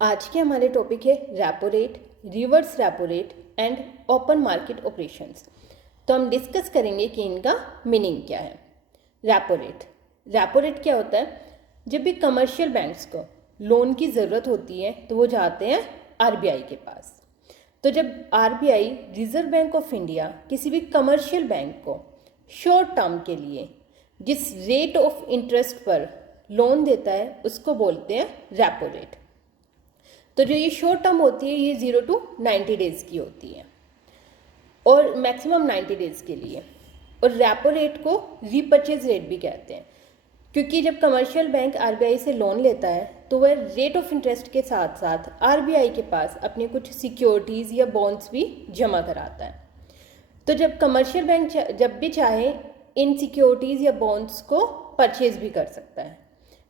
आज के हमारे टॉपिक है repo rate, reverse repo rate and open market operations. तो हम डिस्कस करेंगे कि इनका मीनिंग क्या है। रेपो रेट क्या होता है? जब भी कमर्शियल बैंक्स को लोन की ज़रूरत होती है तो वो जाते हैं आरबीआई के पास। तो जब RBI reserve bank of India किसी भी कमर्शियल बैंक को शॉर्ट टर्म के लिए जिस रेट ऑफ इंटरेस्ट पर लोन देता है उसको बोलते हैं रेपो रेट। तो जो ये शॉर्ट टर्म होती है ये 0 to 90 डेज़ की होती है और मैक्सिमम 90 डेज़ के लिए। और रेपो रेट को रीपर्चेज रेट भी कहते हैं, क्योंकि जब कमर्शियल बैंक आरबीआई से लोन लेता है तो वह रेट ऑफ इंटरेस्ट के साथ साथ आरबीआई के पास अपने कुछ सिक्योरिटीज़ या बॉन्ड्स भी जमा कराता है। तो जब कमर्शियल बैंक जब भी चाहे इन सिक्योरिटीज़ या बॉन्ड्स को परचेज भी कर सकता है,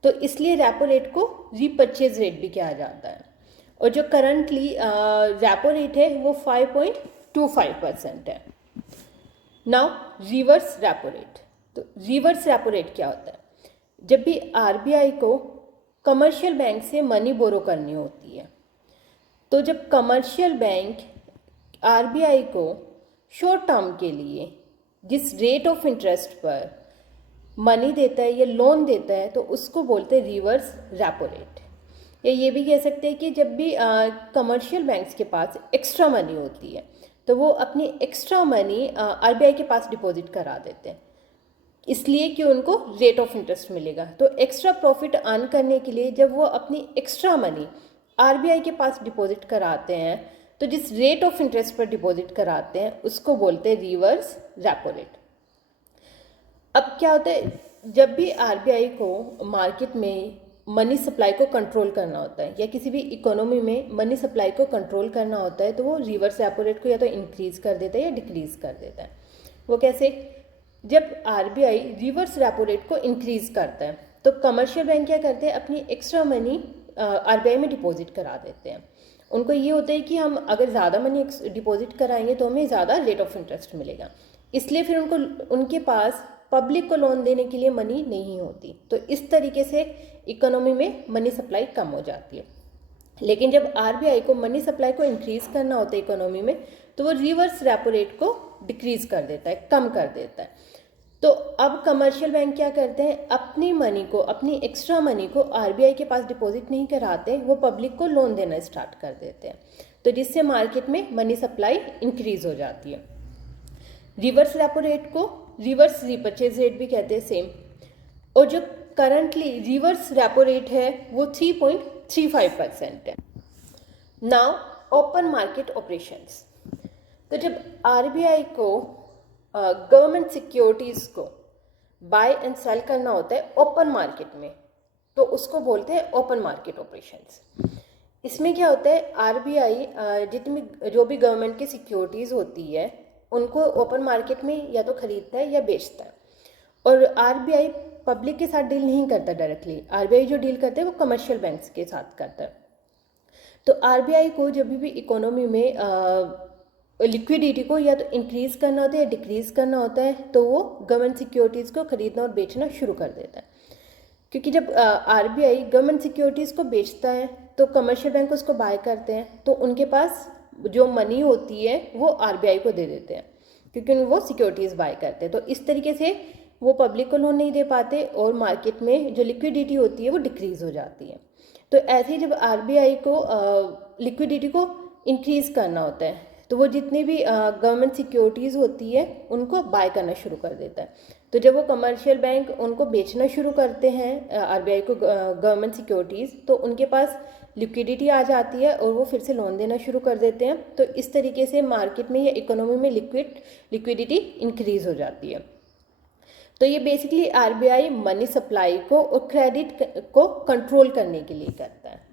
तो इसलिए रेपो रेट को रीपर्चेज रेट भी कहा जाता है। और जो करंटली रेपो रेट है वो 5.25% है। Now reverse repo rate. तो रिवर्स रेपो रेट क्या होता है? जब भी आरबीआई को कमर्शियल बैंक से मनी बोरो करनी होती है, तो जब कमर्शियल बैंक आरबीआई को शॉर्ट टर्म के लिए जिस रेट ऑफ इंटरेस्ट पर मनी देता है या लोन देता है तो उसको बोलते हैं रिवर्स रेपो रेट। या ये भी कह सकते हैं कि जब भी कमर्शियल बैंक्स के पास एक्स्ट्रा मनी होती है तो वो अपनी एक्स्ट्रा मनी आरबीआई के पास डिपॉजिट करा देते हैं, इसलिए कि उनको रेट ऑफ इंटरेस्ट मिलेगा। तो एक्स्ट्रा प्रॉफिट अर्न करने के लिए जब वो अपनी एक्स्ट्रा मनी आरबीआई के पास डिपॉजिट कराते हैं तो जिस रेट ऑफ इंटरेस्ट पर डिपॉजिट कराते हैं उसको बोलते हैं रिवर्स रेपो रेट। अब क्या होता है, जब भी आरबीआई को मार्केट में मनी सप्लाई को कंट्रोल करना होता है या किसी भी इकोनॉमी में मनी सप्लाई को कंट्रोल करना होता है तो वो रिवर्स रेपो रेट को या तो इंक्रीज़ कर देता है या डिक्रीज़ कर देता है। वो कैसे? जब आरबीआई रिवर्स रेपो रेट को इंक्रीज़ करता है तो कमर्शियल बैंक क्या करते हैं, अपनी एक्स्ट्रा मनी आरबीआई में डिपॉजिट करा देते हैं। उनको ये होता है कि हम अगर ज़्यादा मनी डिपॉजिट कराएंगे तो हमें ज़्यादा रेट ऑफ इंटरेस्ट मिलेगा, इसलिए फिर उनके पास पब्लिक को लोन देने के लिए मनी नहीं होती। तो इस तरीके से इकोनॉमी में मनी सप्लाई कम हो जाती है। लेकिन जब आरबीआई को मनी सप्लाई को इंक्रीज़ करना होता है इकोनॉमी में तो वो रिवर्स रेपो रेट को डिक्रीज़ कर देता है, कम कर देता है। तो अब कमर्शियल बैंक क्या करते हैं, अपनी मनी को, अपनी एक्स्ट्रा मनी को आरबीआई के पास डिपॉजिट नहीं कराते, वो पब्लिक को लोन देना स्टार्ट कर देते हैं, तो जिससे मार्केट में मनी सप्लाई इंक्रीज़ हो जाती है। रिवर्स रेपो रेट को रिवर्स रीपर्चेज रेट भी कहते हैं, सेम। और जो करंटली रिवर्स रेपो रेट है वो 3.35% है। Now open market operations. तो जब आरबीआई को गवर्नमेंट सिक्योरिटीज़ को बाय एंड सेल करना होता है ओपन मार्केट में तो उसको बोलते हैं ओपन मार्केट ऑपरेशंस। इसमें क्या होता है, आरबीआई जितनी जो भी गवर्नमेंट की सिक्योरिटीज़ होती है उनको ओपन मार्केट में या तो खरीदता है या बेचता है। और आरबीआई पब्लिक के साथ डील नहीं करता डायरेक्टली, आरबीआई जो डील करता है वो कमर्शियल बैंक्स के साथ करता है। तो आरबीआई को जब भी इकोनॉमी में लिक्विडिटी को या तो इंक्रीज़ करना होता है या डिक्रीज़ करना होता है तो वो गवर्नमेंट सिक्योरिटीज़ को खरीदना और बेचना शुरू कर देता है। क्योंकि जब आरबीआई गवर्नमेंट सिक्योरिटीज़ को बेचता है तो कमर्शियल बैंक उसको बाय करते हैं, तो उनके पास जो मनी होती है वो आरबीआई को दे देते हैं क्योंकि वो सिक्योरिटीज़ बाय करते हैं। तो इस तरीके से वो पब्लिक को लोन नहीं दे पाते और मार्केट में जो लिक्विडिटी होती है वो डिक्रीज़ हो जाती है। तो ऐसे ही जब आरबीआई को लिक्विडिटी को इंक्रीज़ करना होता है तो वो जितनी भी गवर्नमेंट सिक्योरिटीज़ होती है उनको बाय करना शुरू कर देता है। तो जब वो कमर्शियल बैंक उनको बेचना शुरू करते हैं आरबीआई को गवर्नमेंट सिक्योरिटीज़, तो उनके पास लिक्विडिटी आ जाती है और वो फिर से लोन देना शुरू कर देते हैं। तो इस तरीके से मार्केट में या इकोनॉमी में लिक्विडिटी इंक्रीज़ हो जाती है। तो ये बेसिकली आरबीआई मनी सप्लाई को और क्रेडिट को कंट्रोल करने के लिए करता है।